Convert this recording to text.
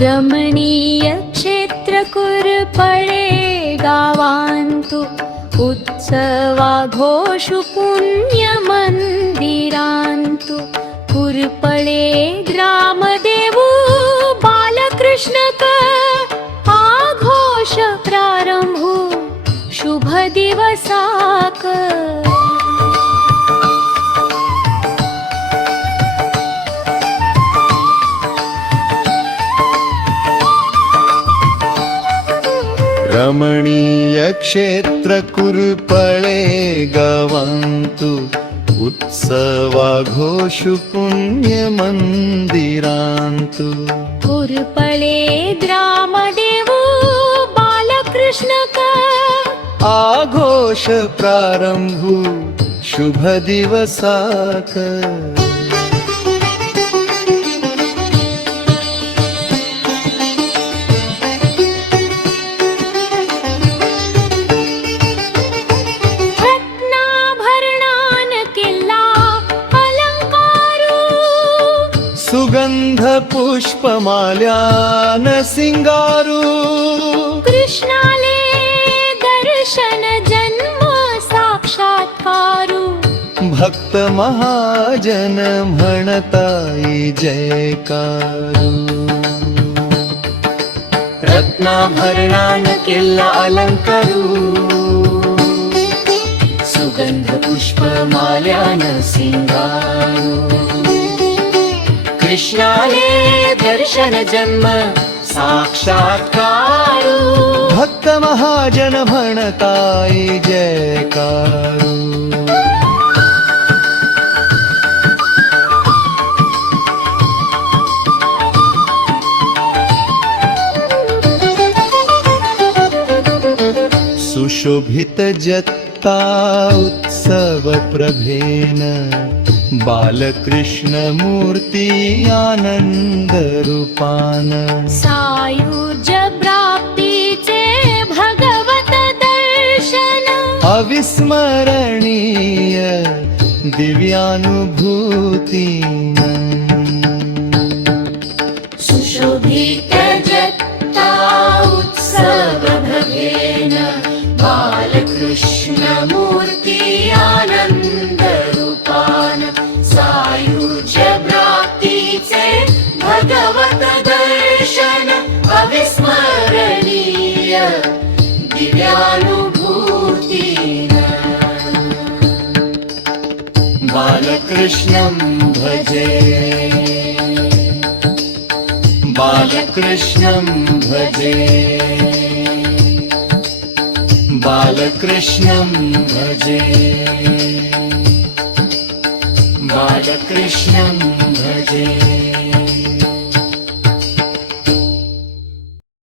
रमणीय क्षेत्र कुरपळे गावांतु उत्सवा घोषु पुण्य मंदिरांतु कुरपळे ग्रामदेवु बालकृष्णक आघोष प्रारंभु शुभ दिवसाक रमणीय क्षेत्र कुरपळे गावांतु उत्सवा घोषु पुण्य मंदिरांतु कुरपळे ग्रामदेवु बालकृष्णक आघोष प्रारंभु शुभ दिवसाक सुगंध पुष्पमाल्यान सिंगारू कृष्णाले दर्शन जन्म साक्षात्कारू भक्त महाजन म्हणताई जयकारू रत्नाभरणान केला अलंकारू सुगंध पुष्पमाल्यान सिंगारू कृष्णाले दर्शन जन्म साक्षात्कारू भक्त महाजन म्हणताई जयकारू सुशोभित जत्ता उत्सव प्रभेन बालकृष्ण मूर्ती आनंद रूपान सायुज्य प्राप्तीचे भगवत दर्शन अविस्मरणीय दिव्यानुभूती सुशोभित जत्ता उत्सव भवेन बालकृष्ण मूर्ती आनंद रूपान सायुज्य प्राप्तीचे भगवत दर्शन अविस्मरणीय दिव्यानुभूतीन बालकृष्णं भजे बालकृष्णं भजे बालकृष्णं भजे बालकृष्णं भजे